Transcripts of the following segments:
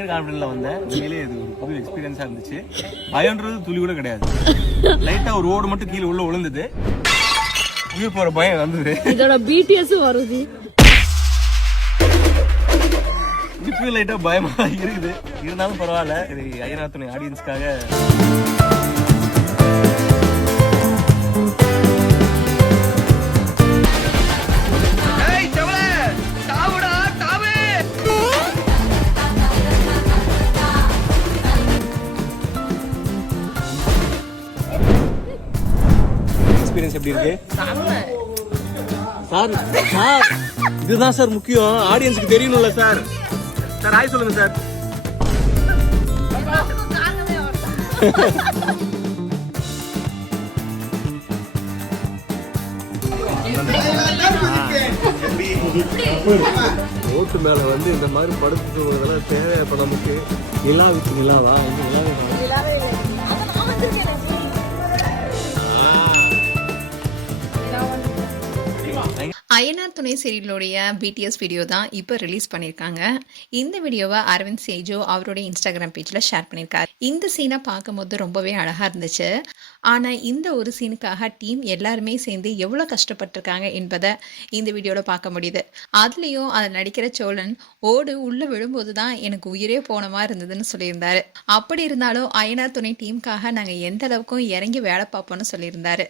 கான்ஃபிடென்ட்ல வந்தேன். உண்மையிலேயே இது ஒரு புது எக்ஸ்பீரியன்ஸா இருந்துச்சு. பயம்ன்றது துளி கூட கிடையாது. லைட்டா ஒரு ஓடு மட்டும் கீழே உள்ள விழுந்தது. உயிர் போற பயம் வந்தது. இதோட பிடிஎஸ் வருது. இப்போ லைட்டா பயமா இருக்குது. இருந்தாலும் பரவாயில்ல. இது ஐயனார் துணை ஆடியன்ஸ்க்காக எக்ஸ்பீரியன்ஸ் எப்படி இருக்கு சார்? சார் இதுதான் சார் முக்கியம். ஆடியன்ஸ்க்கு தெரியணும்ல சார். சார் ஹாய் சொல்லுங்க சார். ரோட்டு மேல வந்து இந்த மாதிரி படுத்து போறதெல்லாம் தேவை. இப்ப நமக்கு நிலாவுக்கு நிலாவா ஐயனார் துணை சீரியலுடைய பிடிஎஸ் வீடியோ தான் இப்போ ரிலீஸ் பண்ணியிருக்காங்க. இந்த வீடியோவை அரவிந்த் சேஜோ அவருடைய இன்ஸ்டாகிராம் பேஜில் ஷேர் பண்ணியிருக்காரு. இந்த சீனை பார்க்கும்போது ரொம்பவே அழகாக இருந்துச்சு. ஆனால் இந்த ஒரு சீனுக்காக டீம் எல்லாருமே சேர்ந்து எவ்வளோ கஷ்டப்பட்டிருக்காங்க என்பதை இந்த வீடியோவில் பார்க்க முடியுது. அதுலேயும் அதை நடிக்கிற சோழன் ஓடு உள்ளே விழும்போது தான் எனக்கு உயிரே போன மாதிரி இருந்ததுன்னு சொல்லியிருந்தாரு. அப்படி இருந்தாலும் ஐயனார் துணை டீமுக்காக நாங்கள் எந்த அளவுக்கும் இறங்கி வேலை பார்ப்போம்னு சொல்லியிருந்தாரு.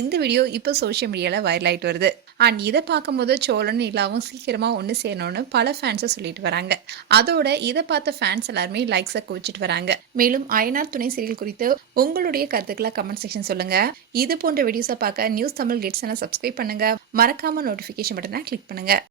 இந்த வீடியோ இப்போ சோஷியல் மீடியாவில் வைரல் ஆகிட்டு வருது. அண்ட் இதை பார்க்கும்போது சோழன் நிலாவும் சீக்கிரமாக ஒன்று சேரணும்னு பல ஃபேன்ஸை சொல்லிட்டு வராங்க. அதோட இதை பார்த்த ஃபேன்ஸ் எல்லாருமே லைக்ஸை குவிச்சிட்டு வராங்க. மேலும் ஐயனார் துணை சீரியல் குறித்து உங்களுடைய கருத்துக்களை கமெண்ட் செக்ஷன் சொல்லுங்க. இது போன்ற வீடியோஸை பார்க்க நியூஸ் தமிழ் கிட்ஸ் சேனலை சப்ஸ்கிரைப் பண்ணுங்க. மறக்காம நோட்டிஃபிகேஷன் பட்டனை கிளிக் பண்ணுங்க.